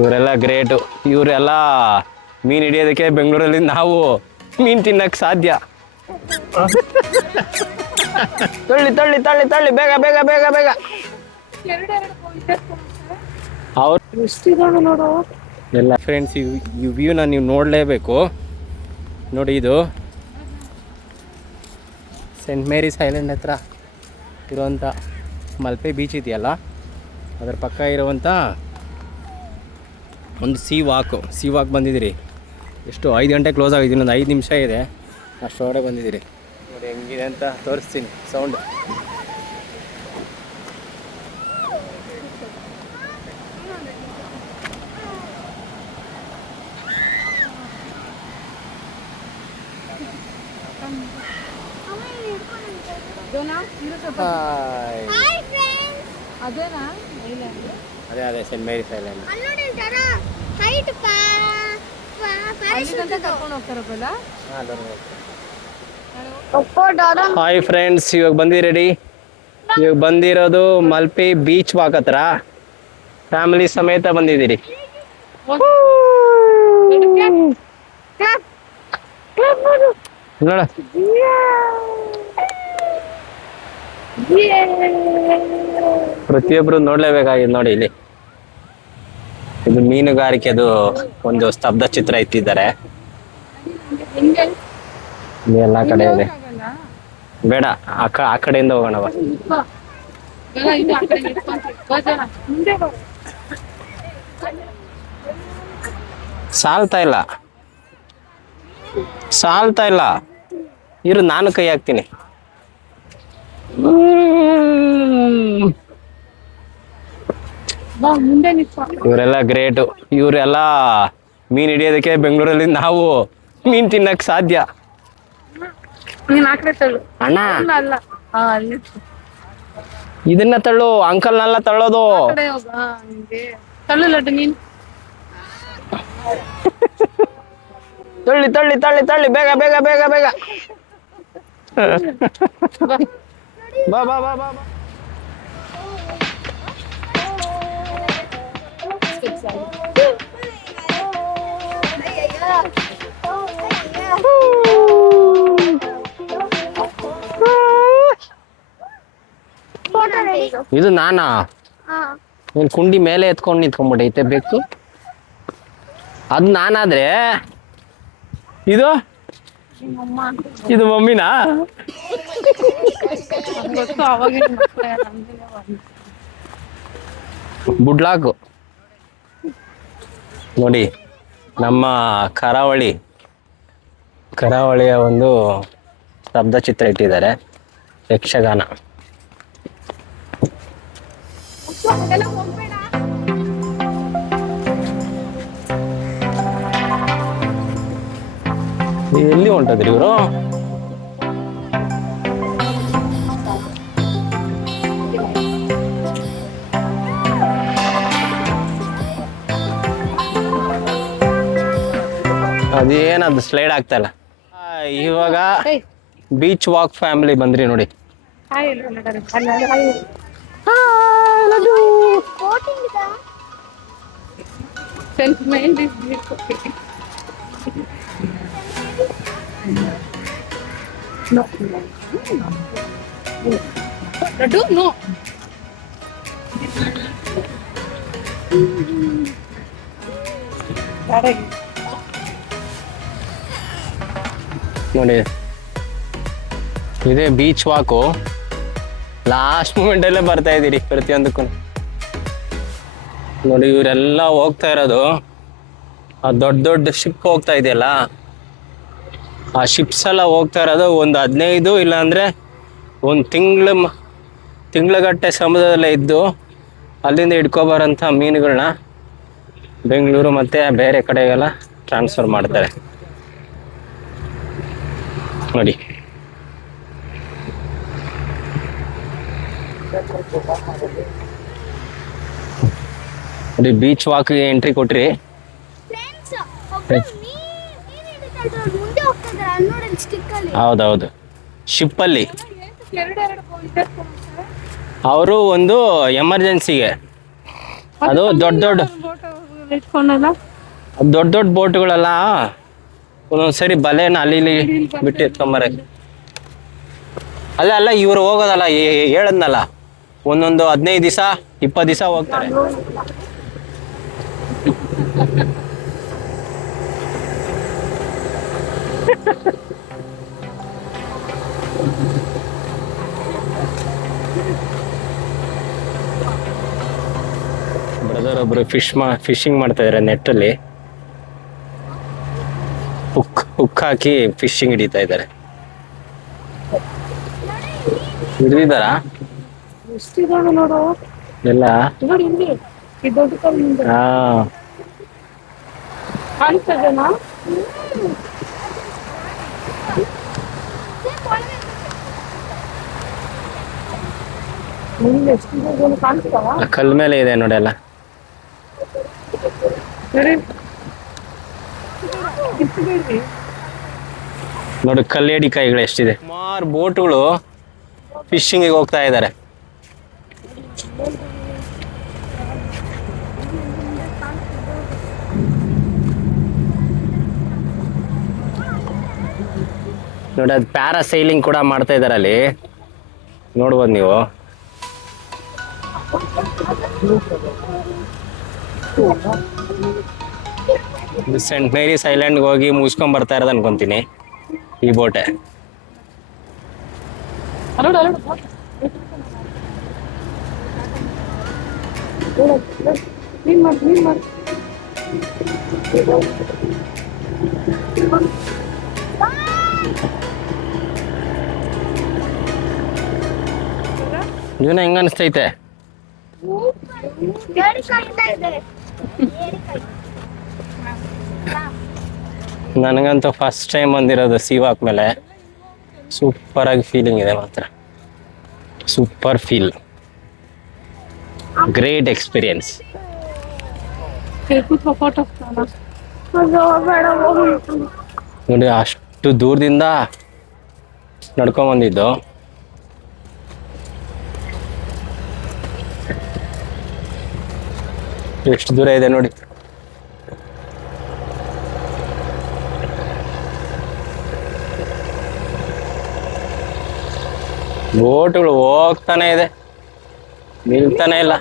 ಇವರೆಲ್ಲ ಗ್ರೇಟು. ಇವರೆಲ್ಲ ಮೀನು ಹಿಡಿಯೋದಕ್ಕೆ ಬೆಂಗಳೂರಲ್ಲಿ ನಾವು ಮೀನು ತಿನ್ನಕ್ಕೆ ಸಾಧ್ಯ. ತಳ್ಳಿ ತಳ್ಳಿ ತಳ್ಳಿ ತಳ್ಳಿ ಬೇಗ ಬೇಗ ಬೇಗ ಬೇಗ. ಅವ್ರು ಎಲ್ಲ ಫ್ರೆಂಡ್ಸ್, ಈ ವ್ಯೂನ ನೀವು ನೋಡಲೇಬೇಕು. ನೋಡಿ, ಇದು ಸೆಂಟ್ ಮೇರಿಸ್ ಐಲ್ಯಾಂಡ್ ಹತ್ರ ಇರುವಂಥ ಮಲ್ಪೆ ಬೀಚ್ ಇದೆಯಲ್ಲ, ಅದರ ಪಕ್ಕ ಇರುವಂಥ ಒಂದು ಸೀ ವಾಕ್ ಬಂದಿದ್ದೀರಿ. ಎಷ್ಟು 5 ಗಂಟೆ ಕ್ಲೋಸ್ ಆಗಿದೆ, ಇನ್ನೊಂದು 5 ನಿಮಿಷ ಇದೆ, ಅಷ್ಟೊಳಗಡೆ ಬಂದಿದ್ದೀರಿ. ನೋಡಿ ಹೆಂಗಿದೆ ಅಂತ ತೋರಿಸ್ತೀನಿ. ಸೌಂಡ್ ಅದೇ ಅದೇ Saint Mary's Island. Hi friends, ಇವಾಗ ಬಂದಿರೆಡಿ. ಇವಾಗ ಬಂದಿರೋದು ಮಲ್ಪೆ ಬೀಚ್ ವಾಕ್ ಹತ್ರ. ಫ್ಯಾಮಿಲಿ ಸಮೇತ ಬಂದಿದ್ದೀರಿ. ನೋಡ, ಪ್ರತಿಯೊಬ್ರು ನೋಡ್ಲೇಬೇಕಾಗಿದೆ. ನೋಡಿ, ಇಲ್ಲಿ ಇದು ಮೀನುಗಾರಿಕೆ, ಅದು ಒಂದು ಸ್ತಬ್ಧ ಚಿತ್ರ ಇಟ್ಟಿದ್ದಾರೆ. ಎಲ್ಲ ಕಡೆ ಇದೆ. ಬೇಡ, ಆ ಕಡೆಯಿಂದ ಹೋಗೋಣ ಬಾ. ಸಾಲ್ತಾ ಇಲ್ಲ ಇರು, ನಾನು ಕೈ ಹಾಕ್ತೀನಿ. ಇವರೆಲ್ಲ ಗ್ರೇಟು. ಇವರೆಲ್ಲ ಮೀನು ಹಿಡಿಯೋದಕ್ಕೆ ಬೆಂಗಳೂರಲ್ಲಿ ನಾವು ಮೀನು ತಿನ್ನಕ್ ಸಾಧ್ಯ. ಅಣ್ಣ, ಇದನ್ನ ತಳ್ಳು, ಅಂಕಲ್ನೆಲ್ಲ ತಳ್ಳೋದು. ತಳ್ಳಿ ತಳ್ಳಿ ತಳ್ಳಿ ತಳ್ಳಿ ಬೇಗ ಬೇಗ ಬೇಗ ಬೇಗ. ಬಾ ಬಾ ಬಾ ಬಾ. ಇದು ನಾನಾ? ನೀನ್ ಕುಂಡಿ ಮೇಲೆ ಎತ್ಕೊಂಡು ನಿಂತ್ಕೊಂಡ್ಬಿಟ್ಟೈತೆ ಬೇಕು. ಅದು ನಾನಾದ್ರೆ ಇದು ಮಮ್ಮಿನಾ? ಬುಡ್ಲಾಕು. ನೋಡಿ, ನಮ್ಮ ಕರಾವಳಿಯ ಒಂದು ಸ್ತಬ್ಧ ಚಿತ್ರ ಇಟ್ಟಿದ್ದಾರೆ. ಯಕ್ಷಗಾನ. ಎಲ್ಲಿ ಹೊಂಟದ್ರಿ ಇವರು? ಅದೇನದು ಸ್ಲೈಡ್ ಆಗ್ತಾ ಇಲ್ಲ. ಇವಾಗ ಬೀಚ್ ವಾಕ್ ಫ್ಯಾಮಿಲಿ ಬಂದ್ರಿ ನೋಡಿ. ನೋಡಿ, ಇದೇ ಬೀಚ್ ವಾಕು. ಲಾಸ್ಟ್ ಮೂಮೆಂಟಲ್ಲೇ ಬರ್ತಾ ಇದ್ದೀರಿ ಪ್ರತಿಯೊಂದಕ್ಕೂ. ನೋಡಿ, ಇವರೆಲ್ಲ ಹೋಗ್ತಾ ಇರೋದು ಆ ದೊಡ್ಡ ದೊಡ್ಡ ಶಿಪ್ ಹೋಗ್ತಾ ಇದೆಯಲ್ಲ, ಆ ಶಿಪ್ಸ್ ಎಲ್ಲ ಹೋಗ್ತಾ ಇರೋದು ಒಂದು 15 ಇಲ್ಲಾಂದರೆ ಒಂದು ತಿಂಗಳಗಟ್ಟೆ ಸಮುದ್ರದಲ್ಲೇ ಇದ್ದು ಅಲ್ಲಿಂದ ಹಿಡ್ಕೊಬರೋಂಥ ಮೀನುಗಳನ್ನ ಬೆಂಗಳೂರು ಮತ್ತು ಬೇರೆ ಕಡೆಗೆಲ್ಲ ಟ್ರಾನ್ಸ್ಫರ್ ಮಾಡ್ತಾರೆ. ನೋಡಿ, ಬೀಚ್ ವಾಕ್ಗೆ ಎಂಟ್ರಿ ಕೊಟ್ರಿ. ಹೌದೌದು, ಶಿಪ್ಪಲ್ಲಿ ಅವರು ಒಂದು ಎಮರ್ಜೆನ್ಸಿಗೆ, ಅದು ದೊಡ್ಡ ಇಟ್ಕೊಂಡಲ್ಲ ದೊಡ್ಡ ದೊಡ್ಡ ಬೋಟ್ಗಳೆಲ್ಲ ಒಂದೊಂದ್ಸರಿ ಬಲೆನ ಅಲ್ಲಿ ಇಲ್ಲಿ ಬಿಟ್ಟು ಎತ್ಕೊಂಬರಕ್ಕೆ. ಅಲ್ಲ ಅಲ್ಲ ಇವ್ರು ಹೋಗೋದಲ್ಲ, ಹೇಳದ್ನಲ್ಲ ಒಂದೊಂದು 15 ದಿವಸ 20 ದಿವಸ ಹೋಗ್ತಾರೆ. ಬ್ರದರ್ ಒಬ್ರು ಫಿಶಿಂಗ್ ಮಾಡ್ತಾ ಇದಾರೆ ನೆಟ್ಟಲ್ಲಿ. ಹುಕ್ ಹಾಕಿ ಫಿಶಿಂಗ್ ಹಿಡಿತಾ ಇದ್ದಾರೆ. ಹಿಡಿದಿದ್ದಾರಾ ಎಷ್ಟಿದಾವೆ ನೋಡು ಎಲ್ಲ? ನೋಡಿ ಇಲ್ಲಿ ಈ ದೊಡ್ಡ ಕಲ್ಲು ಮುಂದೆ ಹಾ ಕಾಣಿಸ್ತದೇನಾ? ಮುಂದೆ ಎಷ್ಟಿದೆ ಕಾಣಿಸ್ತಾವ? ಆ ಕಲ್ ಮೇಲೆ ಇದೆ ನೋಡಿ ಎಲ್ಲ. ಸರಿ ಕಿತ್ತಿಬೇಡ್ರಿ. ನೋಡಿ ಕಲ್ಲೇಡಿ ಕಾಯಿಗಳು ಎಷ್ಟಿದೆ. ಸುಮಾರು ಬೋಟ್ಗಳು ಫಿಶಿಂಗಿಗೆ ಹೋಗ್ತಾ ಇದ್ದಾರೆ. ನೋಡಿ ಅದು ಪ್ಯಾರಾಸೈಲಿಂಗ್ ಕೂಡ ಮಾಡ್ತಾ ಇದಾರೆ ಅಲ್ಲಿ, ನೋಡ್ಬೋದು ನೀವು. ಸೆಂಟ್ ಮೇರಿಸ್ ಐಲ್ಯಾಂಡ್ಗೆ ಹೋಗಿ ಮುಗಿಸ್ಕೊಂಡ್ ಬರ್ತಾ ಇರೋದು ಅನ್ಕೊಂತೀನಿ ಈ ಬೋಟೆ. ಜೀವನ ಹೆಂಗ ಅನಿಸ್ತೈತೆ? ನನಗಂತೂ ಫಸ್ಟ್ ಟೈಮ್ ಬಂದಿರೋದು ಸೀವಾಕ್ ಮೇಲೆ. ಸೂಪರ್ ಆಗಿ ಫೀಲಿಂಗ್ ಇದೆ ಮಾತ್ರ, ಸೂಪರ್ ಫೀಲ್, ಗ್ರೇಟ್ ಎಕ್ಸ್ಪೀರಿಯನ್ಸ್. ನೋಡಿ ಅಷ್ಟು ದೂರದಿಂದ ನಡ್ಕೊಂಡ್ ಬಂದಿದ್ದು. ಎಷ್ಟು ದೂರ ಇದೆ ನೋಡಿ. ಬೋಟ್ಗಳು ಹೋಗ್ತಾನೆ ಇದೆ, ನಿಲ್ತಾನೆ ಇಲ್ಲ.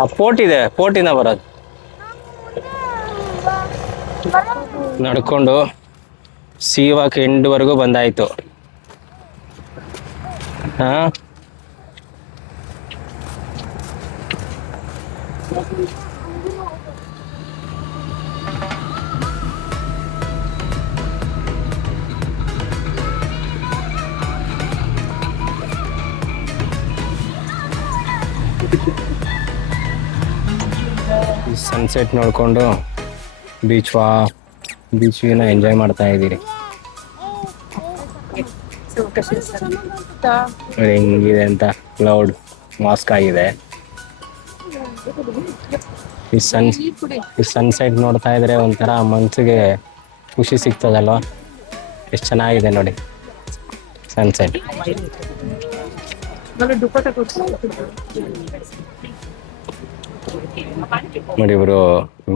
ಆ ಪೋಟ್ ಇದೆ, ಪೋಟಿಂದ ಬರೋದು. ನಡ್ಕೊಂಡು ಸೀವಾಕ್ ಎಂಡ್ವರೆಗೂ ಬಂದಾಯ್ತು. ಹಾ ಸನ್ಸೆಟ್ ನೋಡ್ಕೊಂಡು ಬೀಚ್ ವ್ಯೂನ ಎಂಜಾಯ್ ಮಾಡ್ತಾ ಇದ್ದೀರಿ. ಹೆಂಗಿದೆ ಅಂತ ಕ್ಲೌಡ್ ಮಾಸ್ಕ್ ಆಗಿದೆ. ಈ ಸನ್ಸೆಟ್ ನೋಡ್ತಾ ಇದ್ರೆ ಒಂಥರ ಮನ್ಸಿಗೆ ಖುಷಿ ಸಿಗ್ತದಲ್ವಾ. ಎಷ್ಟು ಚೆನ್ನಾಗಿದೆ ನೋಡಿ ಸನ್ಸೆಟ್. ನೋಡಿ ಇವರು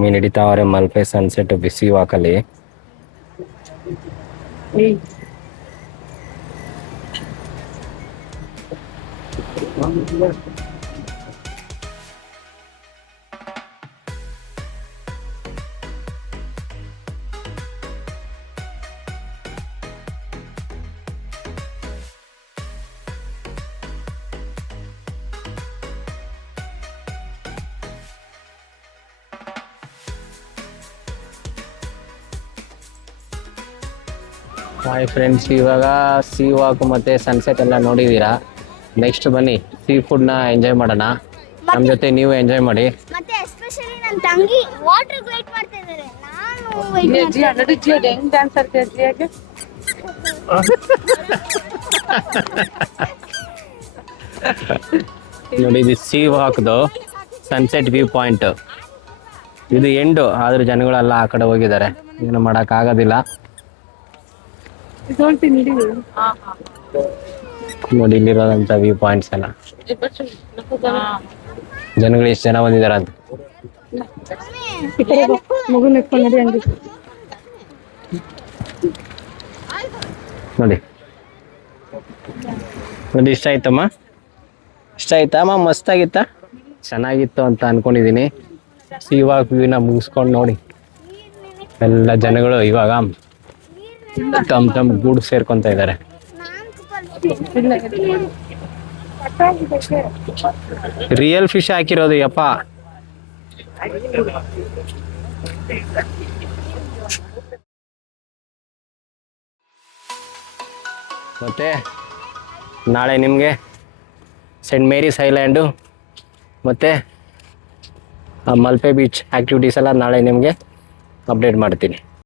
ಮೀನ್ ಹಿಡಿತಾವ್ರೆ ಮಲ್ಪೆ ಸನ್ಸೆಟ್ ಬಿಸಿ ವಾಕಲ್ಲಿ. ಹಾಯ್ ಫ್ರೆಂಡ್ಸ್, ಇವಾಗ ಸೀ ವಾಕ್ ಮತ್ತೆ ಸನ್ಸೆಟ್ ಎಲ್ಲ ನೋಡಿದೀರಾ. ನೆಕ್ಸ್ಟ್ ಬನ್ನಿ ಸೀ ಫುಡ್ ನ ಎಂಜಾಯ್ ಮಾಡೋಣ. ನಮ್ ಜೊತೆ ನೀವು ಎಂಜಾಯ್ ಮಾಡಿ. ಮತ್ತೆ ಎಸ್ಪೆಷಲಿ ನನ್ನ ತಂಗಿ ವಾಟರ್ ವೇಟ್ ಮಾಡ್ತಾ ಇದ್ದಾರೆ. ನಾನು ಹೆಂಗ್ ಡ್ಯಾನ್ಸ್ ಆಡ್ತೀಯ? ನೋಡಿ ಇದು ಸೀ ವಾಕ್ದು ಸನ್ಸೆಟ್ ವ್ಯೂ ಪಾಯಿಂಟ್. ಇದು ಎಂಡು, ಆದ್ರೆ ಜನಗಳೆಲ್ಲ ಆ ಕಡೆ ಹೋಗಿದ್ದಾರೆ, ಏನು ಮಾಡಕ್ ಆಗೋದಿಲ್ಲ. ನೋಡಿ ಇಲ್ಲಿರೋದಂತ ವ್ಯೂ ಪಾಯಿಂಟ್ಸ್ ಎಲ್ಲ. ಜನಗಳು ಎಷ್ಟು ಜನ ಬಂದಿದಾರ ಅಂತ. ಈ ಕಡೆ ಬಾ. ಮಗುನ ಎತ್ಕೊಂಡು ನಡಿ ಹಂಗೆ. ನೋಡಿ ನೋಡಿ, ಇಷ್ಟ ಆಯ್ತಮ್ಮ? ಇಷ್ಟ ಆಯ್ತಮ್ಮ? ಮಸ್ತಾಗಿತ್ತಾ? ಚೆನ್ನಾಗಿತ್ತು ಅಂತ ಅನ್ಕೊಂಡಿದ್ದೀನಿ. ಇವಾಗ ವ್ಯೂನ ಮುಗಿಸ್ಕೊಂಡು ನೋಡಿ, ಎಲ್ಲ ಜನಗಳು ಇವಾಗ ತಮ್ಮ ಗೂಡು ಸೇರ್ಕೊಂತ ಇದ್ದಾರೆ. ರಿಯಲ್ ಫಿಶ್ ಹಾಕಿರೋದು ಯಪ್ಪ. ಮತ್ತೆ ನಾಳೆ ನಿಮಗೆ ಸೆಂಟ್ ಮೇರೀಸ್ ಐಲ್ಯಾಂಡು ಮತ್ತು ಮಲ್ಪೆ ಬೀಚ್ ಆ್ಯಕ್ಟಿವಿಟೀಸ್ ಎಲ್ಲ ನಾಳೆ ನಿಮಗೆ ಅಪ್ಡೇಟ್ ಮಾಡ್ತೀನಿ.